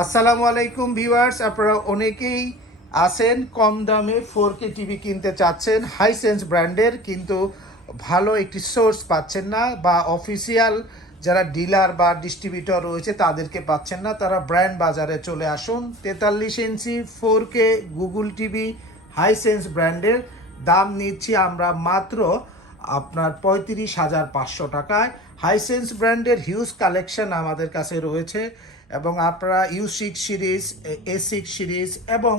আসসালামু আলাইকুম ভিউয়ার্স, আপনারা অনেকেই আছেন কম দামে 4K টিভি কিনতে চাচ্ছেন হাইসেন্স ব্র্যান্ডের, কিন্তু ভালো একটি সোর্স পাচ্ছেন না, বা অফিসিয়াল যারা ডিলার বা ডিস্ট্রিবিউটর রয়েছে তাদেরকে পাচ্ছেন না। তারা ব্র্যান্ড বাজারে চলে আসুন। 43 ইঞ্চি 4K গুগল টিভি হাইসেন্স ব্র্যান্ডের দাম নিচ্ছি আমরা মাত্র আপনার 35,500 টাকায়। হাইসেন্স ব্র্যান্ডের হিউজ কালেকশন আমাদের কাছে রয়েছে, এবং আপনারা U6 সিরিজ, A6 সিরিজ এবং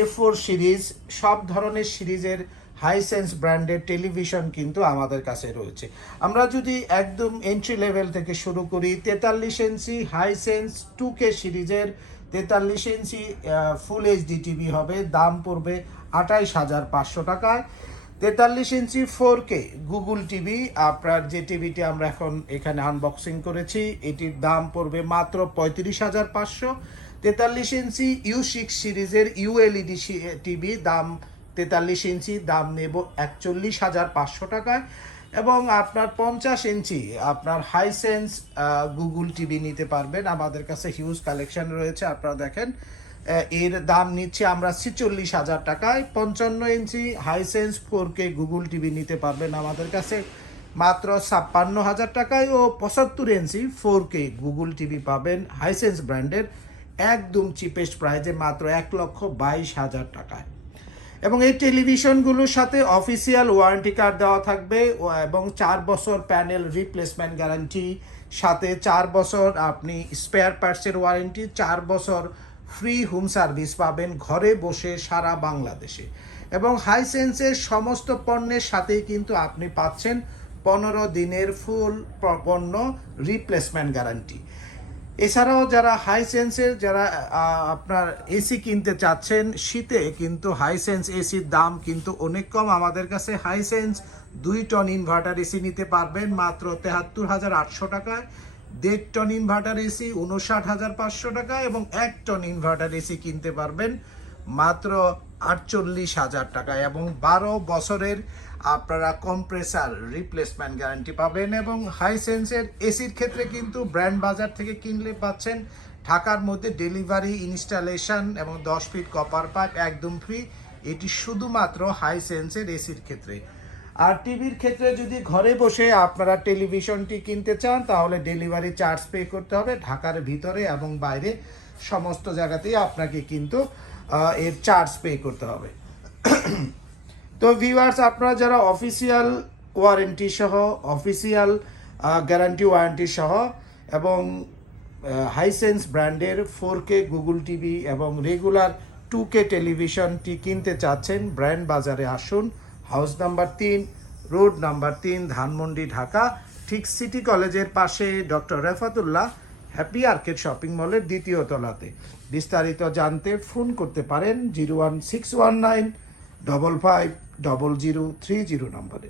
A4 সিরিজ সব ধরনের সিরিজের হাইসেন্স ব্র্যান্ডের টেলিভিশন কিন্তু আমাদের কাছে রয়েছে। আমরা যদি একদম এন্ট্রি লেভেল থেকে শুরু করি, 43 ইঞ্চি হাইসেন্স 2K সিরিজের 43 ইঞ্চি ফুল এইচডি টিভি হবে, দাম পড়বে 28,500 টাকায়। 43 ইঞ্চি 4K গুগল টিভি, আপনার যে টিভিটি আমরা এখন এখানে আনবক্সিং করেছি, এটির দাম পড়বে মাত্র 35,500। 43 ইঞ্চি U6 সিরিজের ULED টিভি, দাম 43 ইঞ্চি, দাম নেব 41,500 টাকায়। এবং আপনার 50 ইঞ্চি আপনার হাইসেন্স গুগল টিভি নিতে পারবেন, আমাদের কাছে হিউজ কালেকশন রয়েছে। আপনারা দেখেন, এর দাম নিচ্ছে আমরা 46,000 টাকায়। 55 ইঞ্চি হাইসেন্স 4K গুগল টিভি নিতে পারবেন আমাদের কাছে মাত্র 56,000 টাকায়। ও 75 ইঞ্চি 4K গুগল টিভি পাবেন হাইসেন্স ব্র্যান্ডের একদম চিপেস্ট প্রাইজে মাত্র 1,22,000 টাকায়। এবং এই টেলিভিশনগুলোর সাথে অফিসিয়াল ওয়ারেন্টি কার্ড দেওয়া থাকবে, এবং 4 বছর প্যানেল রিপ্লেসমেন্ট গ্যারান্টি, সাথে 4 বছর আপনি স্পেয়ার পার্টসের ওয়ারেন্টি, 4 বছর ফ্রি হোম সার্ভিস পাবেন ঘরে বসে সারা বাংলাদেশে। এবং হাইসেন্সের সমস্ত পণ্যের সাথেই কিন্তু আপনি পাচ্ছেন 15 দিনের ফুল পণ্য রিপ্লেসমেন্ট গ্যারান্টি। এছাড়াও যারা হাইসেন্সের যারা আপনার এসি কিনতে চাচ্ছেন শীতে, কিন্তু হাইসেন্স এসির দাম কিন্তু অনেক কম আমাদের কাছে। হাইসেন্স 2 টন ইনভার্টার এসি নিতে পারবেন মাত্র 73,800 টাকায়। 1.5 টন ইনভার্টার এসি 59,500 টাকা, এবং 1 টন ইনভার্টার এসি কিনতে পারবেন মাত্র 48,000 টাকায়। এবং 12 বছরের আপনারা কম্প্রেসার রিপ্লেসমেন্ট গ্যারান্টি পাবেন। এবং হাইসেন্সের এসির ক্ষেত্রে কিন্তু ব্র্যান্ড বাজার থেকে কিনলে পাচ্ছেন ঢাকার মধ্যে ডেলিভারি, ইনস্টলেশন এবং 10 ফিট কপার পাইপ একদম ফ্রি। এটি শুধুমাত্র হাইসেন্সের এসির ক্ষেত্রে। আর টিভির ক্ষেত্রে যদি ঘরে বসে আপনারা টেলিভিশনটি কিনতে চান, তাহলে ডেলিভারি চার্জ পে করতে হবে। ঢাকার ভিতরে এবং বাইরে সমস্ত জায়গাতেই আপনাকে কিন্তু এর চার্জ পে করতে হবে। তো ভিউয়ার্স, আপনারা যারা অফিসিয়াল ওয়ারেন্টি সহ, অফিসিয়াল গ্যারান্টি ওয়ারেন্টি সহ এবং হাইসেন্স ব্র্যান্ডের 4K গুগল টিভি এবং রেগুলার 2K টেলিভিশনটি কিনতে চাচ্ছেন, ব্র্যান্ড বাজারে আসুন। House number 3, road number 3, Dhanmondi, Dhaka, ঠিক সিটি কলেজের পাশে doctor Refatullah happy arcade shopping মলের 2য় তলাতে। বিস্তারিত জানতে ফোন করতে পারেন 01619 550030 নম্বরে।